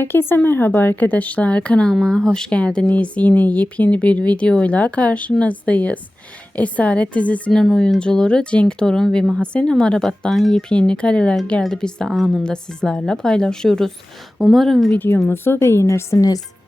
Herkese merhaba arkadaşlar. Kanalıma hoş geldiniz. Yine yepyeni bir videoyla karşınızdayız. Esaret dizisinin oyuncuları Cenk Torun ve Mahsen Amarabat'tan yepyeni kareler geldi. Biz de anında sizlerle paylaşıyoruz. Umarım videomuzu beğenirsiniz.